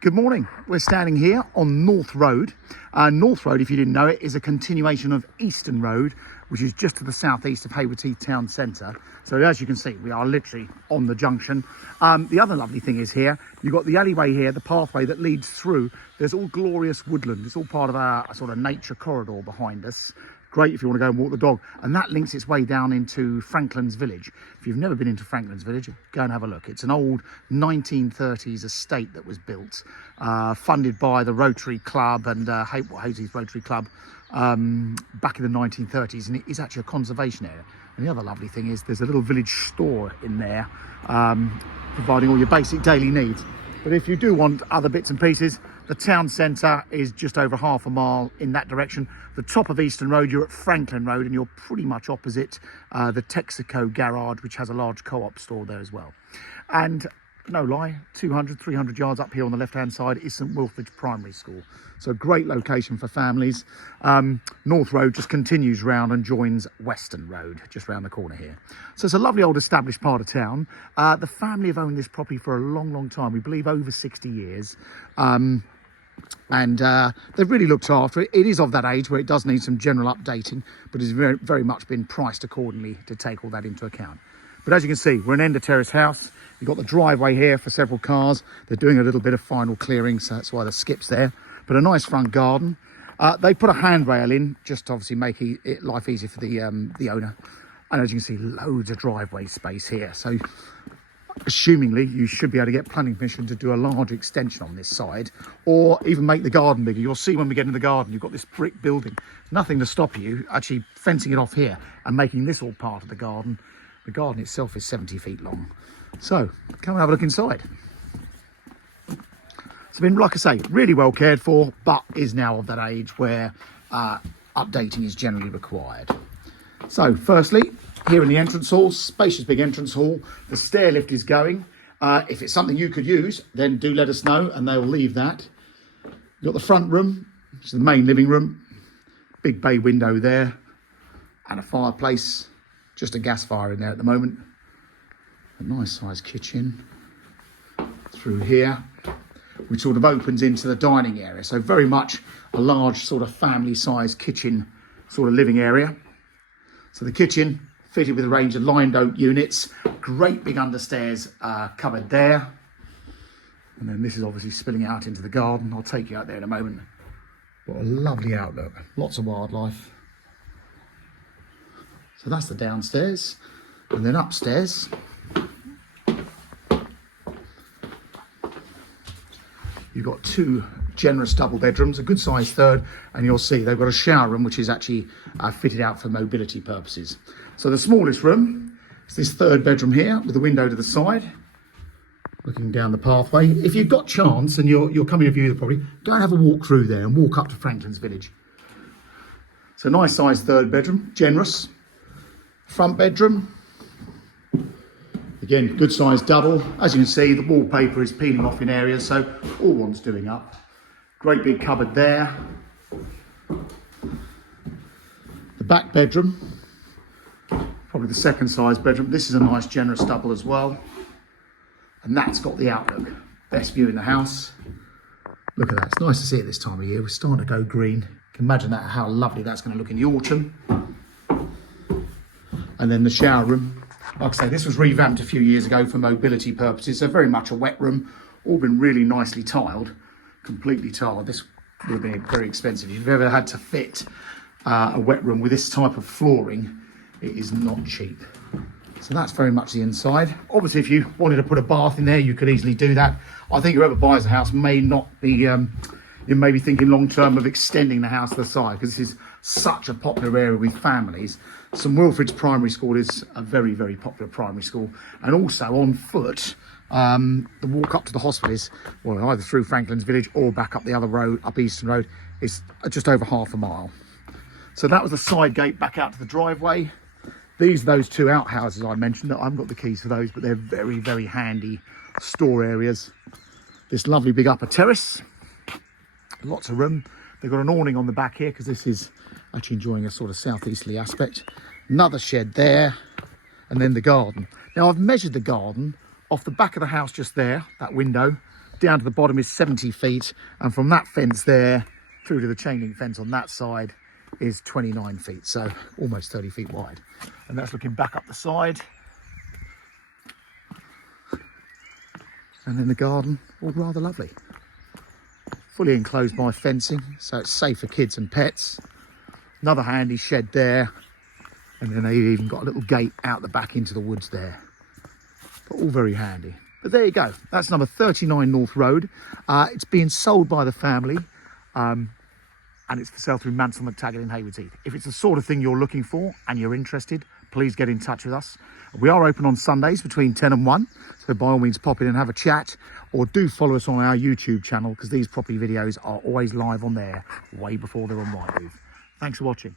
Good morning. We're standing here on North Road. North Road, if you didn't know it, is a continuation of Eastern Road, which is just to the southeast of Haywards Heath town centre. So as you can see, we are literally on the junction. The other lovely thing is here, you've got the alleyway here, the pathway that leads through. There's all glorious woodland. It's all part of a sort of nature corridor behind us. Great if you want to go and walk the dog, and that links its way down into Franklin's Village. If you've never been into Franklin's Village, go and have a look. It's an old 1930s estate that was built, funded by the Rotary Club and Haywards Heath Rotary Club back in the 1930s, and it is actually a conservation area. And the other lovely thing is there's a little village store in there, providing all your basic daily needs. But if you do want other bits and pieces, the town centre is just over half a mile in that direction. The top of Eastern Road, you're at Franklin Road, and you're pretty much opposite the Texaco garage, which has a large co-op store there as well. And no lie, 200, 300 yards up here on the left-hand side is St Wilfrid's Primary School. So great location for families. North Road just continues round and joins Western Road, just round the corner here. So it's a lovely old established part of town. The family have owned this property for a long, long time. We believe over 60 years. And they've really looked after it. It is of that age where it does need some general updating, but it's very, very much been priced accordingly to take all that into account. But as you can see, we're an end of terrace house. You've got the driveway here for several cars. They're doing a little bit of final clearing, so that's why the skip's there. But a nice front garden. They put a handrail in, just to obviously make it life easier for the owner. And as you can see, loads of driveway space here. So assumingly, you should be able to get planning permission to do a large extension on this side, or even make the garden bigger. You'll see when we get into the garden, you've got this brick building. Nothing to stop you actually fencing it off here and making this all part of the garden. The garden itself is 70 feet long. So come and have a look inside. It's been, like I say, really well cared for, but is now of that age where updating is generally required. So firstly, here in the entrance hall, spacious big entrance hall, the stair lift is going. If it's something you could use, then do let us know and they'll leave that. You've got the front room, which is the main living room, big bay window there, and a fireplace, just a gas fire in there at the moment. A nice sized kitchen through here, which sort of opens into the dining area. So very much a large sort of family sized kitchen sort of living area. So the kitchen fitted with a range of lined oak units, great big understairs cupboard there. And then this is obviously spilling out into the garden. I'll take you out there in a moment. What a lovely outlook, lots of wildlife. So that's the downstairs. And then upstairs, you've got two generous double bedrooms, a good sized third, and you'll see they've got a shower room which is actually fitted out for mobility purposes. So the smallest room is this third bedroom here with a window to the side, looking down the pathway. If you've got chance and you're coming to view the property, go and have a walk through there and walk up to Franklin's Village. So nice sized third bedroom, generous. Front bedroom, again, good sized double. As you can see, the wallpaper is peeling off in areas, so all one's doing up. Great big cupboard there. The back bedroom, probably the second size bedroom. This is a nice generous double as well. And that's got the outlook. Best view in the house. Look at that, it's nice to see it this time of year. We're starting to go green. You can imagine that, how lovely that's going to look in the autumn. And then the shower room. Like I say, this was revamped a few years ago for mobility purposes, so very much a wet room, all been really nicely tiled, completely tiled. This would have been very expensive. If you've ever had to fit a wet room with this type of flooring, it is not cheap. So that's very much the inside. Obviously, if you wanted to put a bath in there, you could easily do that. I think whoever buys a house may not be, you may be thinking long term of extending the house to the side, because this is such a popular area with families. St Wilfrid's Primary School is a very, very popular primary school. And also on foot, the walk up to the hospital is, well, either through Franklin's Village or back up the other road, up Eastern Road, is just over half a mile. So that was the side gate back out to the driveway. These are those two outhouses I mentioned. I haven't got the keys for those, but they're very, very handy store areas. This lovely big upper terrace, lots of room. They've got an awning on the back here because this is actually enjoying a sort of southeasterly aspect. Another shed there, and then the garden. Now I've measured the garden off the back of the house just there, that window, down to the bottom is 70 feet. And from that fence there through to the chain link fence on that side is 29 feet. So almost 30 feet wide. And that's looking back up the side. And then the garden, all rather lovely. Fully enclosed by fencing, so it's safe for kids and pets. Another handy shed there. And then they've even got a little gate out the back into the woods there. But all very handy. But there you go. That's number 39 North Road. It's being sold by the family. And it's for sale through Mansell McTaggart in Haywards Heath. If it's the sort of thing you're looking for and you're interested, please get in touch with us. We are open on Sundays between 10 and 1. So by all means, pop in and have a chat. Or do follow us on our YouTube channel, because these property videos are always live on there way before they're on Rightmove. Thanks for watching.